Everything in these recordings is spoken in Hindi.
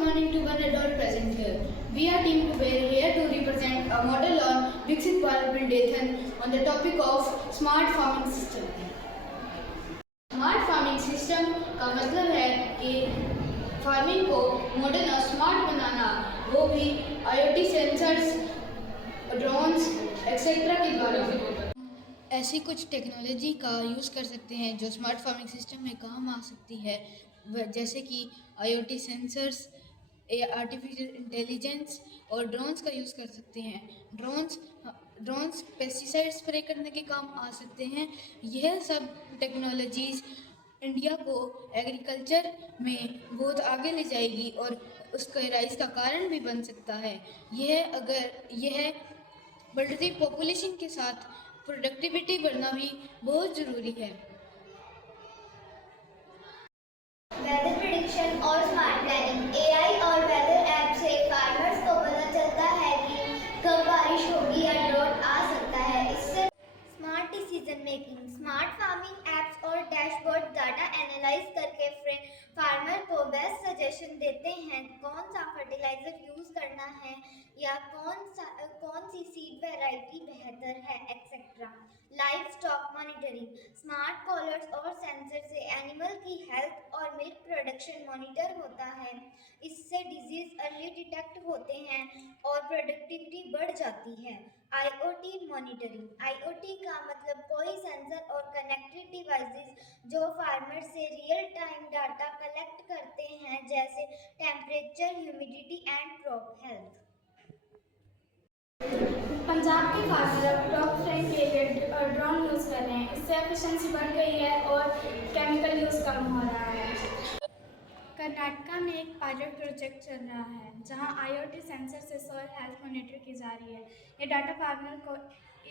morning to one adult present here. We are Team Kuber here to represent a model on Viksit Bharat Buildathon on the topic of smart farming system. Smart farming system का मतलब है कि फार्मिंग को मॉडर्न और स्मार्ट बनाना, वो भी आईओटी सेंसर्स, ड्रोन्स एक्सेट्रा के द्वारा। ऐसी कुछ टेक्नोलॉजी का यूज़ कर सकते हैं जो स्मार्ट फार्मिंग सिस्टम में काम आ सकती है, जैसे कि आईओटी सेंसर्स, आर्टिफिशियल इंटेलिजेंस और ड्रोन्स का यूज़ कर सकते हैं। ड्रोन्स पेस्टिसाइड स्प्रे करने के काम आ सकते हैं। यह सब टेक्नोलॉजीज़ इंडिया को एग्रीकल्चर में बहुत आगे ले जाएगी और उसके राइज का कारण भी बन सकता है। यह बढ़ती पॉपुलेशन के साथ प्रोडक्टिविटी बढ़ना भी बहुत ज़रूरी है। वेदर प्रेडिक्शन और स्मार्ट प्लानिंग, एआई और वेदर ऐप से फार्मर्स को पता चलता है कि कब बारिश होगी या ड्रॉट आ सकता है। इससे smart decision making, smart farming apps और डैशबोर्ड डाटा एनालाइज करके फार्मर को बेस्ट सजेशन देते हैं, कौन सा फर्टिलाइजर यूज करना है या कौन सी सीड वैरायटी बेहतर है, etcetera. Livestock monitoring, smart collars और सेंसर से एनिमल की हेल्थ और मिल्क प्रोडक्शन मॉनिटर होता है। इससे डिजीज अर्ली डिटेक्ट होते हैं और प्रोडक्टिविटी बढ़ जाती है। आईओटी मॉनिटरिंग, आईओटी का मतलब कोई सेंसर और कनेक्टेड डिवाइसेस जो फार्मर से रियल टाइम डाटा कलेक्ट करते हैं, जैसे temperature, humidity and crop health. Punjab के फार्मर क्रॉप ट्रेन के लिए ड्रोन यूज़ कर रहे हैं। इससे एफिशिएंसी बढ़ गई है और केमिकल यूज़ कम हो रहा है। कर्नाटका में एक पायलट प्रोजेक्ट चल रहा है जहां आईओटी सेंसर से सॉइल हेल्थ मॉनिटर की जा रही है। ये डाटा फार्मर को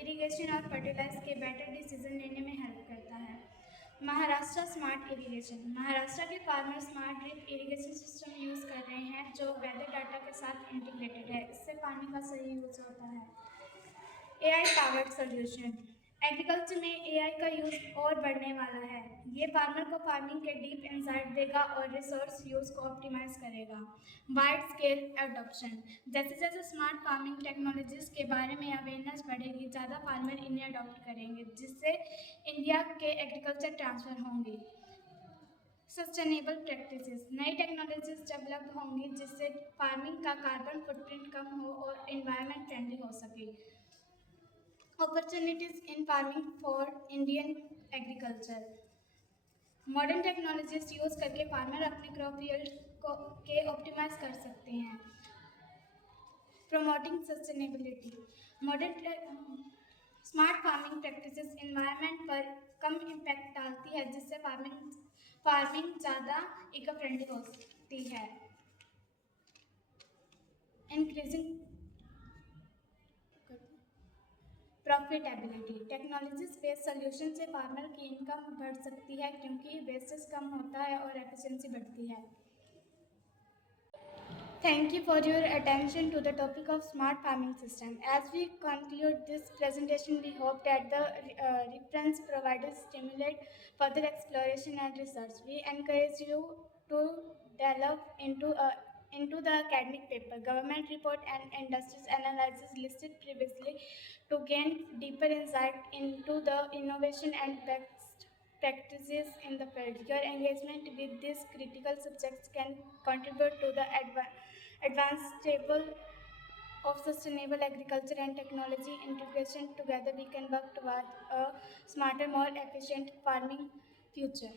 इरिगेशन और फर्टिलाइजर के बेटर डिसीजन लेने में हेल्प करता है। महाराष्ट्र स्मार्ट इरिगेशन, महाराष्ट्र के farmer smart drip irrigation system use कर रहे हैं जो वेदर डाटा के साथ इंटीग्रेटेड है। इससे पानी का सही यूज़ होता है। एआई पावर्ड सॉल्यूशन, एग्रीकल्चर में एआई का यूज़ और बढ़ने वाला है। ये फार्मर को फार्मिंग के डीप इंसाइट देगा और रिसोर्स यूज़ को ऑप्टिमाइज करेगा। वाइड स्केल एडॉप्शन, जैसे जैसे स्मार्ट फार्मिंग टेक्नोलॉजीज़ के बारे में अवेयरनेस बढ़ेगी, ज़्यादा फार्मर इन्हें अडॉप्ट करेंगे, जिससे इंडिया के एग्रीकल्चर ट्रांसफर होंगी। सस्टेनेबल प्रैक्टिसेस, नई टेक्नोलॉजीज डेवलप होंगी जिससे फार्मिंग का कार्बन फुटप्रिंट कम हो और एनवायरनमेंट फ्रेंडली हो सके। Opportunities in farming for Indian agriculture, modern technologies use करके फार्मर अपने क्रॉप यील्ड के ऑप्टिमाइज कर सकते हैं। Promoting sustainability, modern smart farming practices environment पर कम इम्पैक्ट डालती है, जिससे फार्मिंग ज़्यादा इको फ्रेंडली होती है। Increasing profitability, technologies based solution से फार्मर की इनकम बढ़ सकती है क्योंकि वेस्टेज कम होता है और एफिशिएंसी बढ़ती है। Thank you for your attention to the topic of smart farming system. As we conclude this presentation, we hope that the reference provided stimulate further exploration and research. We encourage you to delve into the academic paper, government report and industry's analysis listed previously to gain deeper insight into the innovation and best practices in the field. Your engagement with these critical subjects can contribute to the advancement of sustainable agriculture and technology integration. Together we can work toward a smarter, more efficient farming future.